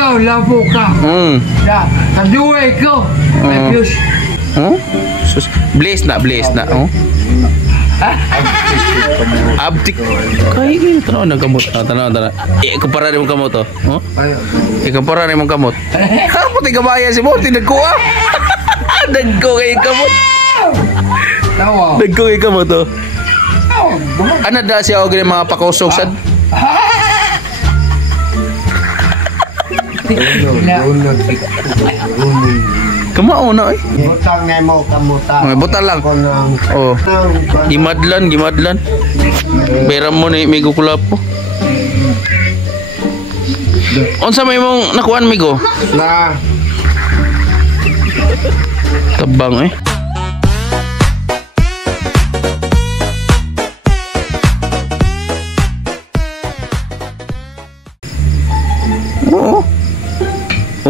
ikaw, labo ka. Kaduwa ikaw. Abuse. Sus, blaze na. Oh. Abdik. Kaya ini tanaw ng kamot. Tanaw. Ikumpara rin mong kamot, oh. Ikumpara rin mong kamot. Puti kabaya si mo, tinagkuha. Nagko kayo kamot. Nagko kayo kamot, oh. Ano na siya og mga pakusog sad? Kamao na eh. Butang na mo kamuta. Butang lang. Oh. Gimadlan. Beram mo ni Migo Kulapo. Unsa may mong nakuan Migo? Na. Tabang eh.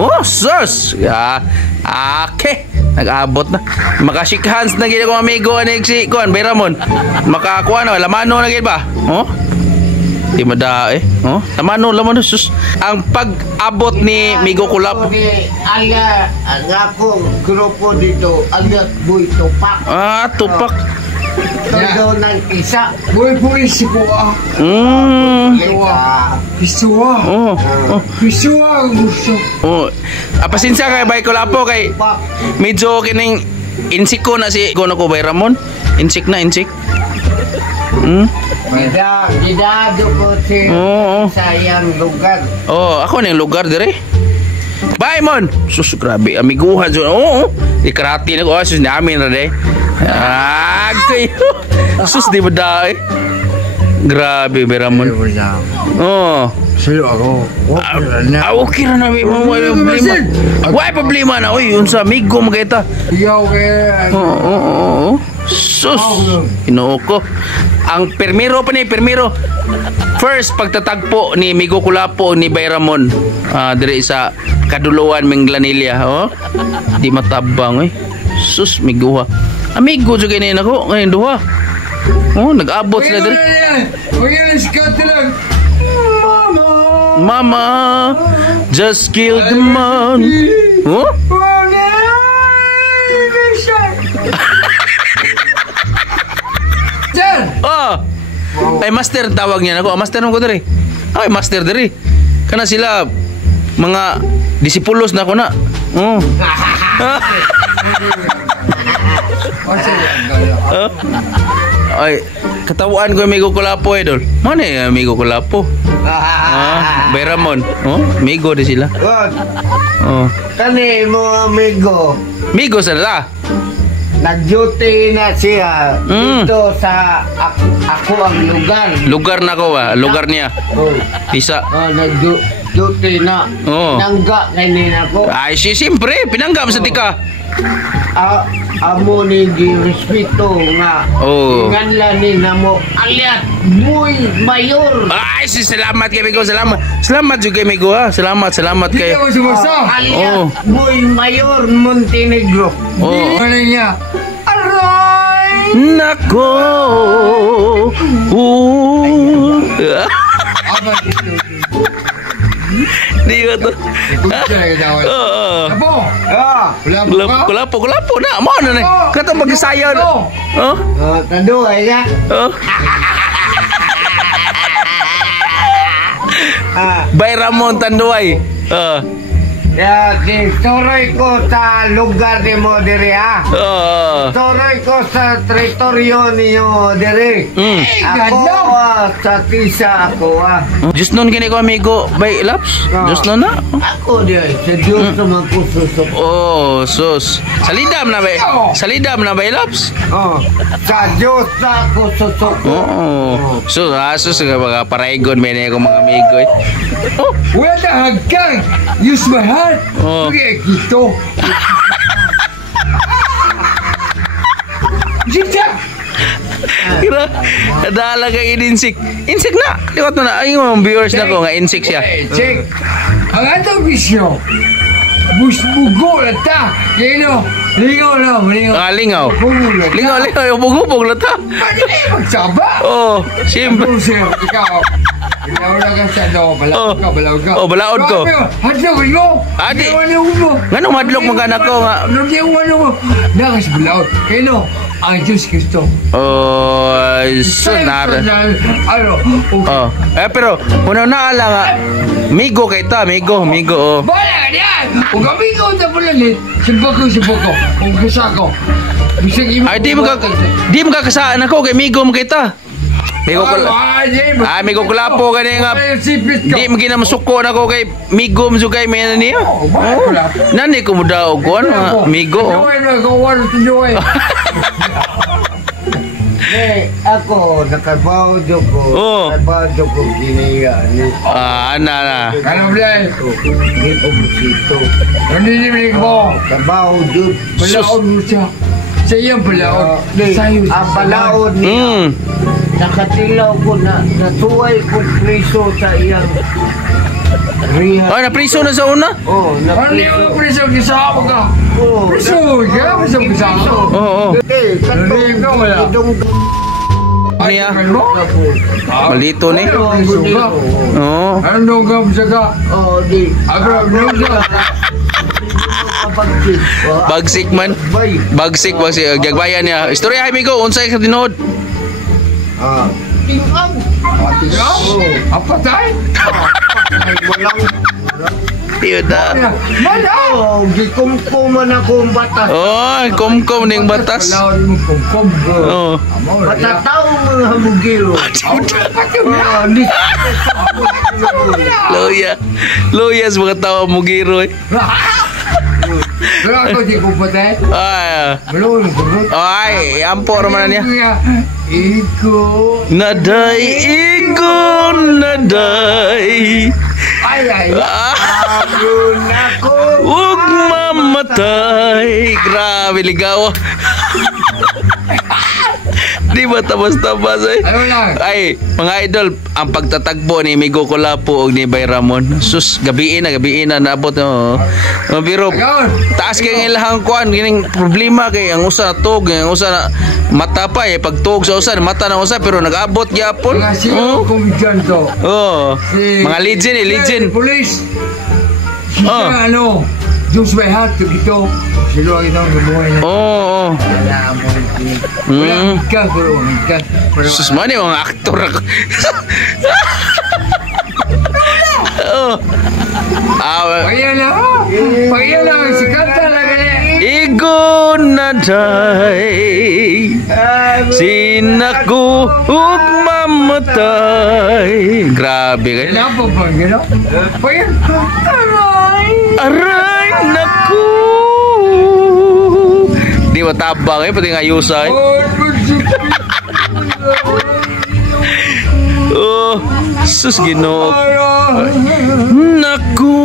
Oh, sus! Okay. Nag-abot na. Makashake hands na gina kong amigo anig si Kuan, Bayramon. Makakuha na, lamano na gina ba? Oh? Di mada eh. Oh? Lamano, sus. Ang pag-abot ni Migo Kulapo. Ala, ako, grupo dito, alat boy tupak. Tupak. Todo ng isa. Boy, si Kuwa. Pisua. Pisua ang gusto. Pasensya kay Bay Kulapo kay medyo kining insik ko na si Gono ko Bayramon. Insik. Gidado ko si sayang lugar. Ako na yung lugar dire. Bye mon. Sus grabe amiguhan so. Ikarati na ko sus namin ra de. Kayo. Sus di ba eh. Grabe Bayramon. Silo ako. Okay na namin mo problema. Why problema na oy unsa amigo magayta. Iyaw kay. Sus. Inuo ko. Ang permiro. First pagtatagpo ni Migo Kulapo ni Bayramon dire sa Kaduluan Minglanilla, Di matabang eh. Sus miguha. Amigo jud kay nako ngayon duha. Nag-abot sila dire. Mama just killed the man. Ay master tawag niya nako. Master mo ko diri. Ay master diri. Kana sila mga disipulos na ko na. Ay katawaan ko Migo Kulapo idol. Mano yung Migo Kulapo? Bayramon. Migo di sila. Kani mo amigo. Migo sila. Nag-duty na siya dito sa ako ang lugar. Lugar na ko ba? Lugar niya. Isa. Nag-duty na. Pinangga kanina ko. Ay siyempre. Pinangga mo sa tika. Amo ni respeto nga. Nganlan ni namo aliat muy mayor. Ay salamat kay Migo. Salamat juga Migo ha. Salamat kay. Aliat muy mayor Montenegro. Ano niya? Aray! Nako. Di ba to? Kulapo na. Mo na na. Kato mag-isayaw na. Tanduay ka? Bayramon Tanduay. Toroy ko sa lugar ni mo diri Toroy ko sa teritoryo niyo diri. Ako sa tisa ako Just nun kini ko amigo by Laps. Just nun na. Ako di sa Diyos naman ko susok. Sus. Salidam na by Laps. Sa Diyos na ako susok. Sus mga paraigon may ko mga amigo eh. Wala hagkang use my heart. Gitu. Jika. Kira ada kay insik. Insik na. Liwat mo na ay mga viewers na ko nga insik siya. Check. Ang atong bisyo. Busbugo lata. Kino? Lingaw na, lingaw. Lingaw, bugubog lata. Pwede na magsaba. Siyempre. Ikaw. Balaod ka sa do, balaod ka. Oh, balaod ko. Hadlok ko. Adi. Mo. Ngano madlok mga anak ko nga? Ano? Nakas balaod. Kano? Ang Diyos Kristo. Oh, sonar. Ano? Oh. Pero una na ala nga. Migo kay ta, migo. Oh. Bala yan. Kung kami ko na pala ni, sibok ko. Kung kasa ko. Ay, di mo ka kasaan ako kay migo mo kay ta. Migo ko. Migo ko lapo gani nga. Di mo ginamsuko na ko kay migo mo kay men niya. Nani ko mo daw ko ano, migo. Ako, nakabaw ko. Nakabaw ko giniya ni. Ana. Ano blay? Hindi ko musito. Hindi mo. Kabaw duk. Balaod mo siya. Sa iyang balaod. Sa'yo. Ang balaod niya. Nakatilaw ko na. Natuway ko priso sa iyang rehab. Napriso na sa una? Oo, napriso. Ano yung priso? Kisama ka? Oo. Priso ka? Priso kisama? Oo. Okay, katong niya? Malito ni? Oo. Ano ka ka? Oo, di. Agrab ka. Bagsik man. Bagsik. Gagbayan niya. Istorya ay migo. Unsay ka tinod? Tingam. Tingam? Apa tayo? Ay, walang... Tiyuda. Oo, gikumkuman akong batas. Kumkum ning batas. Kalawan mo kumkum. Oo. Matataw mga hamugiro. Loya sa mga tawa mo giro eh. Pero ako di ko patay. Ay, ampo naman niya. Igo naday. Ay. Abun ako. Huwag mamatay. Grabe, ligaw. Di ba tabas-tabas eh? Ano lang? Ay, mga idol, ang pagtatagpo ni Migo Kulapo o ni Bay Ramon. Sus, gabiin na naabot. Pero, taas kayong ilahang kuan, gining problema kay ang usa na tog, ang usa na mata pa eh. Pag tog sa usa, mata na usa, pero nag-abot gyapon. Mga sino komedyan to? Mga legend. Police. Ano? Diyos may hat, ito. Silo ang itong nabuhay na. Oo. Wala ka, bro. Sus, man yung mga aktor ako. Pagyan lang, sikat talaga niya. Igo naday, sinaku huwag mamatay. Grabe kayo. Kenapa bang, gano'n? Pagyan, aray, naku. Di ba tabang eh, pati nga yusay. Sus, Ginoo. Naku.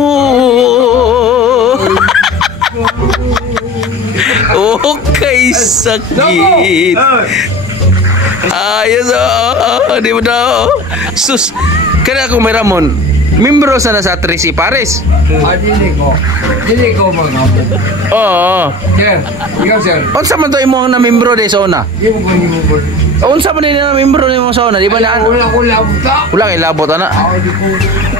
Okay, sakit. Ayos, di mo daw. Sus, kaya ako may Ramon. Membro sana sa Tracy Pares. Dili ko mag-hapon. Oo. Sir, ikaw sir. Unsa man to imong na membro de sa una? Di mo ko. Unsa man din na membro nimo sa una? Di ba na? Wala ko labot ka. Wala kay labot ana.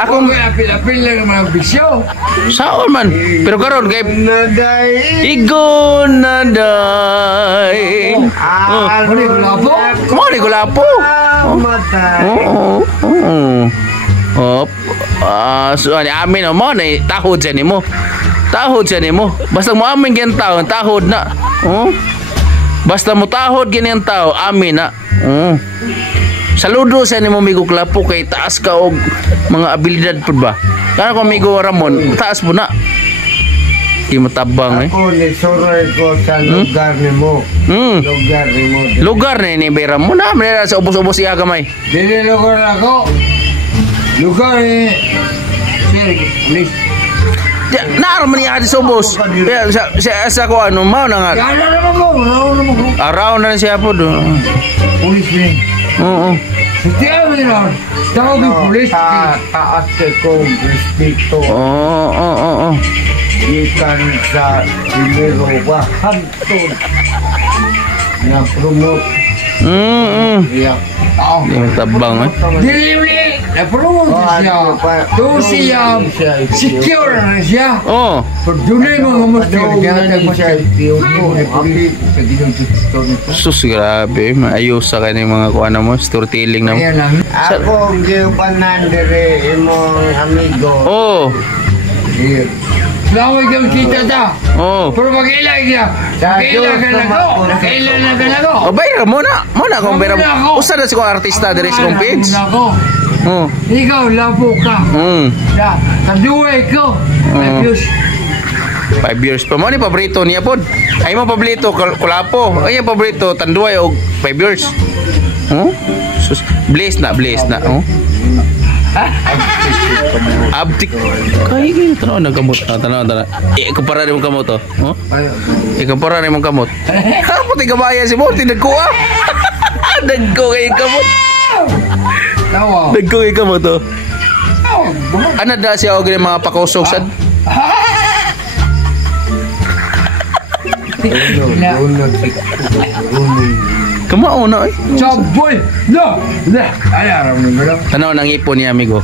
Ako may apil-apil lang mga bisyo. Saon man. Pero karon kay Naday. Igo naday. Muli ko lapo. Muli ko lapo. Matay. So amin mo na tahod siya nimo. Basta mo amin gyud tawo, tahod na. Basta mo tahod gyud tao, amin na. Saludo sa nimo Migo Kulapo kay taas ka og mga abilidad pud ba. Kana ko Migo Ramon, taas po na. Di mo tabang eh. Ako ni suroy ko sa lugar nimo. Lugar ni Bay Ramon na, sa ubos-ubos iya gamay. Dili lugar ako. Lugar ni Police. Naaraman niya sa ubos. Sa ko ano, mao na nga. Araw na siya po doon. Police ni. Oo. Setiap na. Tawag yung police. Taas ko respeto. Oo. Ikan sa Imero ba? Hantod. Na-promote. Iya. Di mo tabang eh. Dili Na-promote siya. Doon siya, secure na siya. Oh. Pero doon na yung mga muster. Kaya nagmasya. Sus, grabe. Ayos sa kanya mga kuha mo. Storytelling na mo. Kaya lang. Ako, giupanan dire imong amigo. Oh. Laway kang kita ta. Oh. Pero mag-ilang siya. Nakailang ka na ko. Nakailang na ka na ko. Oh, bayra mo na. Muna kung bayra Muna ako. mo. Usa na si kong artista dire sa kong page. Muna ako. Oh. Ikaw, labo ka. Kaduwe ko. Abuse. 5 years pa mo ni paborito niya pod. Ay mo paborito kulapo. Ay ang paborito tanduay og 5 years. Oh? Sus, bless na. Oh. Abdik. Kaya gini tanaw ng kamot. Tanaw. Ikumpara rin mong kamot oh. Oh? Ikumpara rin mong kamot. Tapos tigabaya si mo tinagkuha. Nagko kay kamot. Tawa. Nagko kay kamot oh. Ano da siya og mga pakusog sad? Kamao na eh. Saboy! No! Ayaw mo ba? Tanaw nang ipon ni amigo.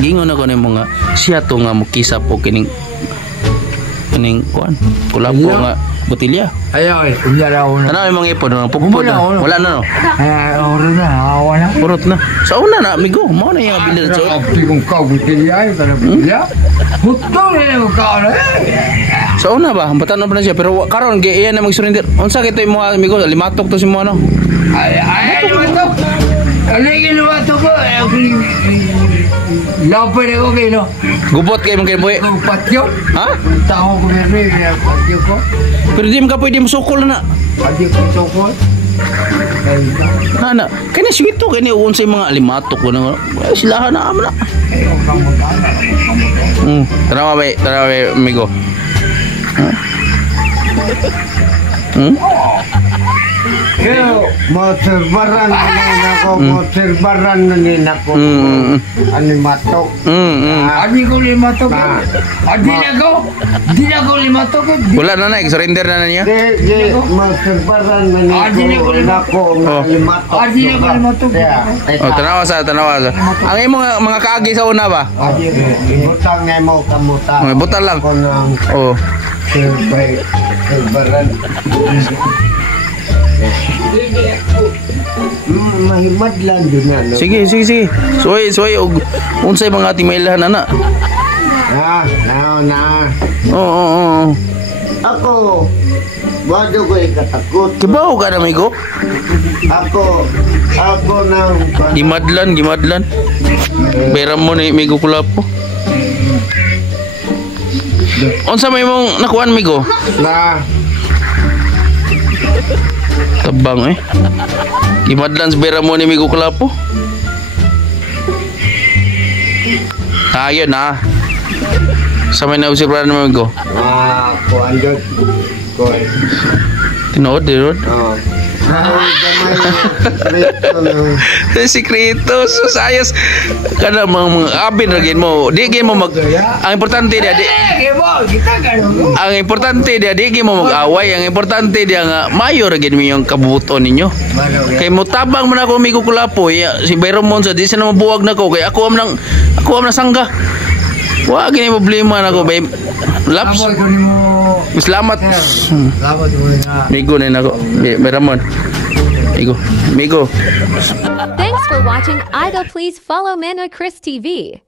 Gingon ako ni mga siya to nga mukisa po kining kuan. Kulapo nga botilya. Ayaw eh. Unyara ako na. Tanaw yung mga ipon no pugpod na. Wala na no. Oro na. Awa na. Purot na. Sa una na amigo, mo na yung bilid so. Kapti kong kao butilya. Kana butilya. Hutong na yung kao na. Sa una ba? Batan na siya pero karon gi iya na mag-surrender. Unsa kito yung mga amigo limatok to si mo ano? Ay, lumatok. Ano yung lumatok ko? Lapay na ko kayo, no? Gubot kayo mong kinabuhi. Kung patyo. Ha? Tao ko meron yung patyo ko. Pero di mo ka pwede musukol na. Patyo ko sokol. Na. Kaya swito kaya niya uun sa mga limatok ko na. Silahan na amla. Ayaw kamutan na. Tanawa ba, amigo? Yo, moserbaran na ako, moserbaran na din ako. Animatok. Adi ko limatok ko. Adi na ko limatok ko. Wala na surrender na niya. Di, moserbaran na ako, animatok. Adi na ko limatok ko. Oh, tanawa sa. Ang imong mga kaagi sa una ba? Adi, ibutang na mo kamuta. Mga butal lang. Ako ng Oh. serbaran. Mahimad lang din na, no? Sige. Suway og unsay mga timailahan ana. Na. Oo. Ako, wado ko ikatakot. Kibaw ka na amigo? Ako na. Gimadlan. Bayram mo ni amigo kulapo. Unsa may mong nakuan amigo? Na. Tabang eh. Gimadlan sa bayram mo ni amigo kulapo. Ayun na. Sa may nausipran mo amigo. Ako andot. Ko. Tinood dirod. Oh. Gamay Sikreto sus ayos kada mga abin ragin mo di gyud mo mag ang importante dia di ang importante dia di gyud mo mag-away ang importante dia nga mayo ragin mo yung kabuton ninyo kay mo tabang man ako amigo kulapo si Bayron Monza di siya na mabuwag nako kay ako am nang sangga wa gini problema nako bay laps salamat migo na nako Bayramon Migo. Thanks for watching Ida. Please follow Mana Chris TV.